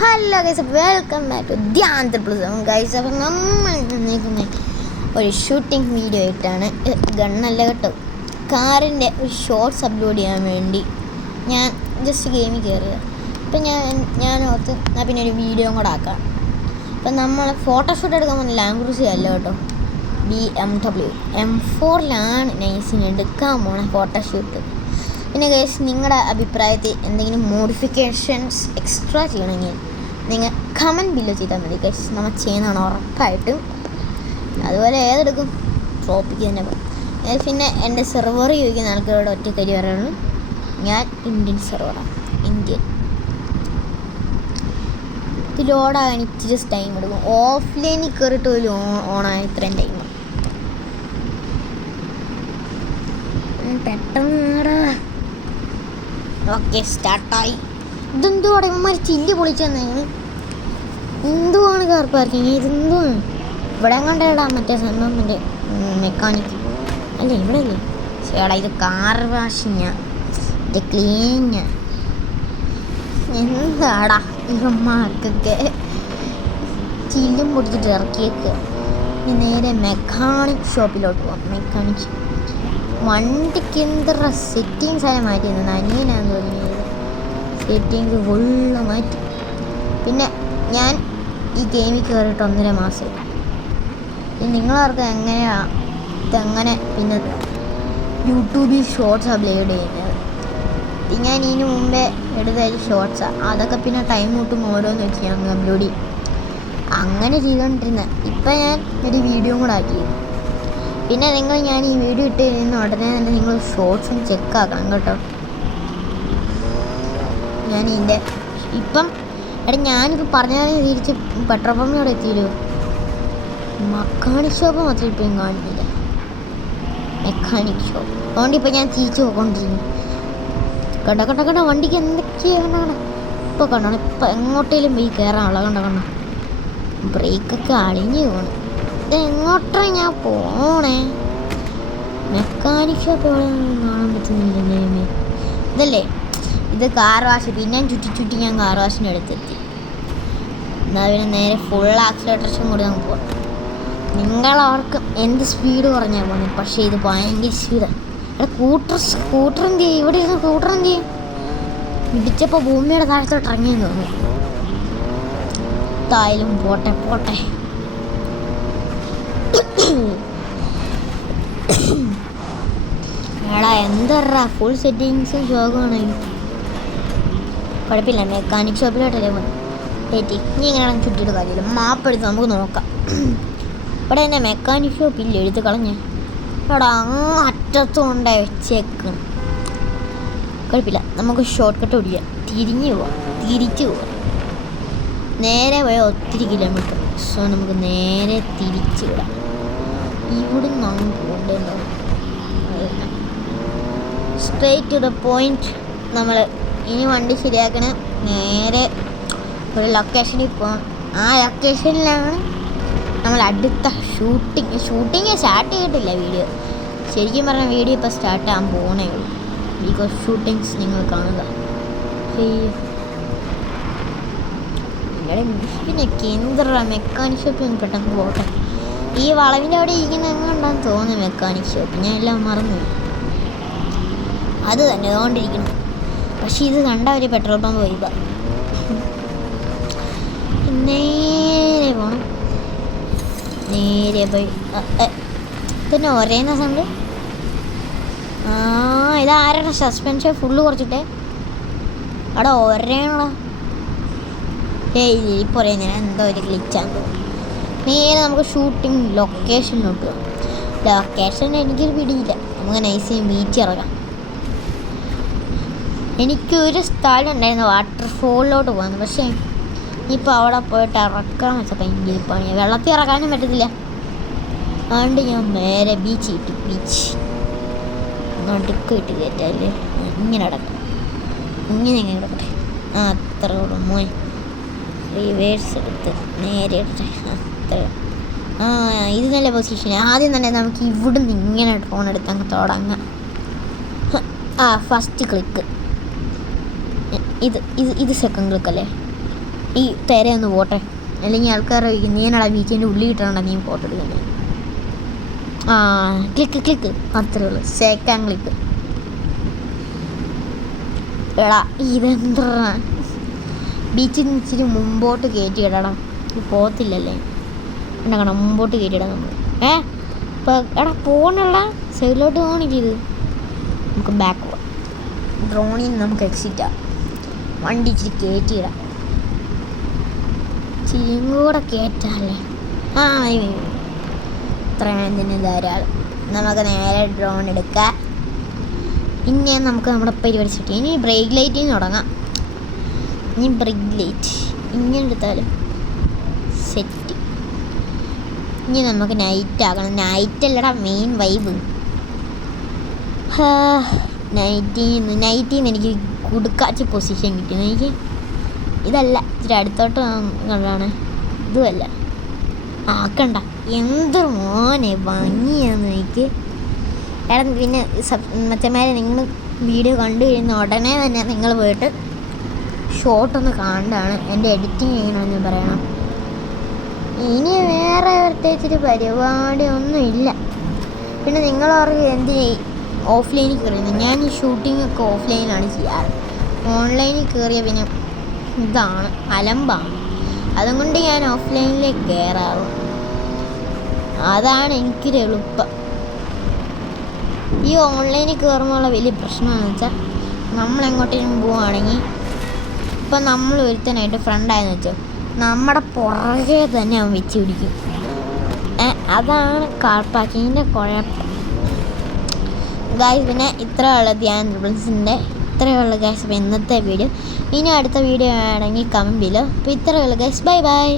Hello guys, welcome back to Dhyan plus guys. അപ്പം നമ്മൾ നിൽക്കുന്ന ഒരു ഷൂട്ടിംഗ് വീഡിയോ ആയിട്ടാണ്. ഗണ്ണല്ല കേട്ടോ, കാറിൻ്റെ ഒരു ഷോർട്സ് അപ്ലോഡ് ചെയ്യാൻ വേണ്ടി ഞാൻ ജസ്റ്റ് ഗെയിമിൽ കയറിയത്. അപ്പം ഞാൻ ഓർത്ത് ഞാൻ പിന്നെ ഒരു വീഡിയോ കൂടെ ആക്കാം. അപ്പം നമ്മൾ ഫോട്ടോഷൂട്ട് എടുക്കാൻ പോകുന്ന ലാംഗ്വേജ് അല്ല കേട്ടോ, BMW M4ലാണ് നൈസിന് എടുക്കാൻ പോണ ഫോട്ടോഷൂട്ട്. പിന്നെ ഗൈസ്, നിങ്ങളുടെ അഭിപ്രായത്തിൽ എന്തെങ്കിലും മോഡിഫിക്കേഷൻസ് എക്സ്ട്രാ ചെയ്യണമെങ്കിൽ നിങ്ങൾ കമൻറ്റ് ബില്ലോ ചെയ്താൽ മതി ഗൈസ്, നമ്മൾ ചെയ്യുന്നതാണ് ഉറപ്പായിട്ടും. അതുപോലെ ഏതെടുക്കും ട്രോപ്പിക്ക് തന്നെ പോകും. പിന്നെ എൻ്റെ സെർവർ ചോദിക്കുന്ന ആൾക്കാരോട് ഒറ്റക്കരി പറയുള്ളൂ, ഞാൻ ഇന്ത്യൻ സെർവറാണ്. ഇന്ത്യൻ ഇത് ലോഡാകാൻ ഇച്ചിരി ടൈം എടുക്കും. ഓഫ്ലൈനിൽ കയറിയിട്ട് പോലും ഓണായ ഇത്രയും ടൈം പെട്ടെന്ന്. ഓക്കെ, സ്റ്റാർട്ടായി. ഇതെന്തുവാടെ ഇവന്മാർ ചില്ല് പൊളിച്ചു തന്നെ? എന്തുവാണ് കാർ പാർക്കിങ്? ഇതെന്തുവാണ്? ഇവിടെ കണ്ടേടാ മറ്റേ സംഭവം, മറ്റേ മെക്കാനിക്ക് അല്ലേ? ഇവിടെ അല്ലേ? ചേടാ, ഇത് കാർ വാഷിങ്ങ, ഇത് ക്ലീനിങ്ങ. എന്താടാ ഇവന്മാർക്കൊക്കെ ചില്ലും പൊടിച്ചിട്ട് ഇറക്കിയേക്ക്. നേരെ മെക്കാനിക് ഷോപ്പിലോട്ട് പോകാം. മെക്കാനിക് വണ്ടിക്ക് എന്തൊരു സെറ്റിങ്സ് ആയി മാറ്റിയിരുന്നു. അനിയനാന്ന് തോന്നിയത് സെറ്റിങ്സ് ഫുള്ള് മാറ്റി. പിന്നെ ഞാൻ ഈ ഗെയിമിൽ കയറിയിട്ട് 1.5 മാസം. നിങ്ങളവർക്ക് എങ്ങനെയാണ് ഇതെങ്ങനെ പിന്നെ യൂട്യൂബിൽ ഷോർട്സ് അപ്ലോഡ് ചെയ്യുന്നത്? ഞാൻ ഇതിന് മുമ്പേ എടുത്ത ഷോർട്സാണ്, അതൊക്കെ പിന്നെ ടൈം കൂട്ടും ഓരോന്ന് വെച്ച് ഞാൻ അപ്ലോഡ് ചെയ്യും. അങ്ങനെ ചെയ്തുകൊണ്ടിരുന്നത്. ഇപ്പം ഞാൻ ഒരു വീഡിയോ കൂടെ ആക്കിയത്. പിന്നെ ഞാൻ ഈ വീഡിയോ ഇട്ട് കഴിയുന്ന ഉടനെ തന്നെ നിങ്ങൾ ഷോർട്സും ചെക്കാക്കണം കേട്ടോ. ഞാൻ ഇതിൻ്റെ ഇപ്പം ഞാനിപ്പോൾ പറഞ്ഞാൽ തിരിച്ച് പെട്രോൾ പമ്പിനോട് എത്തിയില്ലോ. മെക്കാനിക് ഷോപ്പ് മാത്രം ഇപ്പം കാണുന്നില്ല, മെക്കാനിക് ഷോപ്പ്. അതുകൊണ്ട് ഇപ്പം ഞാൻ തിരിച്ച് പോയിക്കൊണ്ടിരിക്കുന്നു. കണ്ട വണ്ടിക്ക് എന്തൊക്കെയാണ് കണ്ട. ഇപ്പോൾ കണ്ടാണ്, ഇപ്പം എങ്ങോട്ടേലും പോയി കയറാനുള്ള കണ്ട ബ്രേക്കൊക്കെ അളിഞ്ഞു പോകണം. ഇത് എങ്ങോട്ടാണ് ഞാൻ പോണേ? മെക്കാനിക് ഷോപ്പ് എവിടെ കാണാൻ പറ്റുന്നില്ല. ഇതല്ലേ ഇത് കാർ വാഷ്. പിന്നെ ചുറ്റി ഞാൻ കാർ വാഷിൻ്റെ അടുത്തെത്തി. എന്നാൽ പിന്നെ നേരെ ഫുൾ ആക്സിലേറ്റേഷൻ കൂടി നമുക്ക് പോകാം. നിങ്ങളവർക്ക് എന്ത് സ്പീഡ് പറഞ്ഞാൽ പോകുന്നത്, പക്ഷേ ഇത് ഭയങ്കര സ്പീഡാണ്. സ്കൂട്ടർ എന്ത് ചെയ്യും? ഇവിടെ ഇരുന്ന് സ്കൂട്ടർ എന്ത് ചെയ്യും? ഇടിച്ചപ്പോൾ ഭൂമിയുടെ താഴത്തോട്ട് ഇറങ്ങിയെന്ന് തോന്നുന്നു. എന്തായാലും പോട്ടെ. എടാ എന്താ ഫുൾ സെറ്റിങ്സും ശോകമാണല്ലോ. കുഴപ്പമില്ല, മെക്കാനിക് ഷോപ്പിലോട്ടല്ലേ പോകണം. ഏറ്റി ഇനി എങ്ങനെയാണ് ചുറ്റിയിട്ട് കാര്യമില്ല, മാപ്പെടുത്ത് നമുക്ക് നോക്കാം. ഇവിടെ തന്നെ മെക്കാനിക് ഷോപ്പില്ല, എഴുത്ത് കളഞ്ഞേ. എടാ അറ്റത്തും കൊണ്ടായി വെച്ചേക്കണം. കുഴപ്പമില്ല, നമുക്ക് ഷോർട്ട് കട്ട് ഓടിക്കാം. തിരിച്ചു പോവാം. നേരെ പോയാൽ ഒത്തിരി കിലോമീറ്റർ. സോ നമുക്ക് നേരെ തിരിച്ചു വിടാം. ഇവിടുന്ന് അങ്ങ് പോകേണ്ടോ? Straight to the point. നമ്മൾ ഇനി വണ്ടി ശരിയാക്കണ നേരെ ഒരു ലൊക്കേഷനിൽ പോകാം. ആ ലൊക്കേഷനിലാണ് നമ്മൾ അടുത്ത ഷൂട്ടിങ് സ്റ്റാർട്ട് ചെയ്തിട്ടില്ല. വീഡിയോ ശരിക്കും പറഞ്ഞാൽ വീഡിയോ ഇപ്പോൾ സ്റ്റാർട്ട് ചെയ്യാൻ പോകണേ ഉള്ളൂ. ബിക്കോസ് ഷൂട്ടിങ്സ് നിങ്ങൾ കാണുക. പിന്നെ കേന്ദ്ര മെക്കാനിക് ഷോപ്പിൽ പെട്ടെന്ന് പോകട്ടെ. ഈ വളവിൻ്റെ അവിടെ ഇരിക്കുന്ന എങ്ങനെയുണ്ടാന്ന് തോന്നുന്നു മെക്കാനിക് ഷോപ്പ്. ഞാൻ എല്ലാം മറന്നു. അത് തന്നെ അതുകൊണ്ടിരിക്കണം. പക്ഷെ ഇത് കണ്ട ഒരു പെട്രോൾ പമ്പ് പോയിപ്പ. നേരെ പോകണം. നേരെ പോയി പിന്നെ ഒരേന്ന സൗണ്ട്. ഇതാരുടെ സസ്പെൻഷൻ ഫുള്ള് കുറച്ചിട്ടേ അവിടെ ഒരേണ. ഇപ്പോൾ പറയുന്നതിന് എന്തോ ഒരു ഗ്ലിച്ചാന്ന് തോന്നുന്നു. നേരെ നമുക്ക് ഷൂട്ടിങ് ലൊക്കേഷനിലോട്ട് പോകാം. ലൊക്കേഷൻ എനിക്കൊരു പിടിയില്ല. നമുക്ക് നൈസ് ബീച്ച് ഇറങ്ങാം. എനിക്കൊരു സ്ഥലം ഉണ്ടായിരുന്നു വാട്ടർഫോളിലോട്ട് പോകുന്നു. പക്ഷേ ഇപ്പോൾ അവിടെ പോയിട്ട് ഇറക്കാൻ വെച്ചപ്പോൾ ഭയങ്കര പണിയാണ്. വെള്ളത്തിൽ ഇറക്കാനും പറ്റത്തില്ല. അതുകൊണ്ട് ഞാൻ നേരെ ബീച്ച് നടുക്ക് ഇട്ട് കയറ്റല്ലേ. ഇങ്ങനെ കിടക്കണം, ഇങ്ങനെ കിടക്കട്ടെ. അത്ര മോൻ റിവേഴ്സ് എടുത്ത് നേരെ ഇടട്ടെ. അത്ര ഇത് നല്ല പൊസിഷൻ. ആദ്യം തന്നെ നമുക്ക് ഇവിടുന്ന് ഇങ്ങനെ ഡ്രോൺ എടുത്ത് അങ്ങ് തുടങ്ങാം. First click. ഇത് സെക്കൻഡ് ക്ലിക്ക് അല്ലേ? ഈ തിരയൊന്ന് പോട്ടെ, അല്ലെങ്കിൽ ആൾക്കാർ നീനാളെ വീക്കിൻ്റെ ഉള്ളിൽ കിട്ടണ്ട നീ ഫോട്ടോ എടുക്കുന്നത്. ആ ക്ലിക്ക് അത്രേ ഉള്ളൂ, സെക്കൻഡ് ക്ലിക്ക്. എടാ ഇതെന്താ ബീച്ചിൽ നിന്ന് ഇച്ചിരി മുമ്പോട്ട് കയറ്റി ഇടണം, പോകത്തില്ലല്ലേ ഉണ്ടാക്കണം, മുമ്പോട്ട് കയറ്റിയിടാം നമ്മൾ. ഇപ്പോൾ എടാ പോകണുള്ള സൈഡിലോട്ട് പോകണില്ല, ഇത് നമുക്ക് ബാക്ക് പോവാം. ഡ്രോണിൽ നിന്ന് നമുക്ക് എക്സിറ്റാം, വണ്ടി ഇച്ചിരി കയറ്റിയിടാം, ഇച്ചിരിയും കൂടെ കയറ്റാല്ലേ. ആ ഇത്രയും തന്നെ ധാരാളം. നമുക്ക് നേരെ ഡ്രോൺ എടുക്കാം. പിന്നെ നമുക്ക് നമ്മുടെ പരിപാടി സെറ്റ് ചെയ്യാം. ഇനി ബ്രേക്ക് ലൈറ്റിൽ നിന്ന് തുടങ്ങാം. ഇനി ബ്രേക്ക് ലൈറ്റ് ഇങ്ങനെ എടുത്താലും സെറ്റ്. ഇനി നമുക്ക് നൈറ്റ് ആക്കണം. നൈറ്റ് അല്ലടാ മെയിൻ വൈബ്. നൈറ്റിൽ നിന്ന് എനിക്ക് കുടുക്കാച്ച പൊസിഷൻ കിട്ടിയത്. എനിക്ക് ഇതല്ല, ഇച്ചിരി അടുത്തോട്ട് കണ്ടാണ്, ഇതുമല്ല ആക്കണ്ട. എന്തൊരു മോനെ ഭംഗിയാന്ന് എനിക്ക്. എടാ പിന്നെ മച്ചന്മാരെ, നിങ്ങൾ വീഡിയോ കണ്ടു കഴിയുന്ന ഉടനെ തന്നെ നിങ്ങൾ പോയിട്ട് ഷോട്ടൊന്ന് കാണാണ്, എൻ്റെ എഡിറ്റിങ് ചെയ്യണമെന്ന് പറയണം. ഇനി വേറെ പ്രത്യേകിച്ചൊരു പരിപാടി ഒന്നുമില്ല. പിന്നെ നിങ്ങൾ പറയും എന്തിനാ ഓഫ്ലൈനിൽ കയറിയത്? ഞാൻ ഈ ഷൂട്ടിങ്ങൊക്കെ ഓഫ്ലൈനിലാണ് ചെയ്യാറ്. ഓൺലൈനിൽ കയറിയ പിന്നെ ഇതാണ് അലമ്പാണ്, അതുകൊണ്ട് ഞാൻ ഓഫ്ലൈനിലേക്ക് കയറാറുള്ളൂ. അതാണ് എനിക്കൊരു എളുപ്പം. ഈ ഓൺലൈനിൽ കയറുമ്പോഴുള്ള വലിയ പ്രശ്നമെന്ന് വെച്ചാൽ, നമ്മളെങ്ങോട്ടേലും പോവുകയാണെങ്കിൽ, ഇപ്പം നമ്മൾ ഒരുത്തനായിട്ട് ഫ്രണ്ടായെന്ന് വെച്ചോ, നമ്മുടെ പുറകെ തന്നെ അവൻ വെച്ച് പിടിക്കും. അതാണ് കാർ പാർക്കിങ്ങിൻ്റെ കുഴപ്പം ഗായ്സ്. പിന്നെ ഇത്രയുള്ള ധ്യാൻ ട്രിപ്പിൾസിൻ്റെ ഇത്രയുള്ള ഗായ്സ്. അപ്പോൾ ഇന്നത്തെ വീഡിയോ. ഇനി അടുത്ത വീഡിയോ ആണെങ്കിൽ കമൻറ്റ് ചെയ്യല്ലോ. അപ്പോൾ ഇത്രയുള്ള ഗായ്സ്, ബൈ.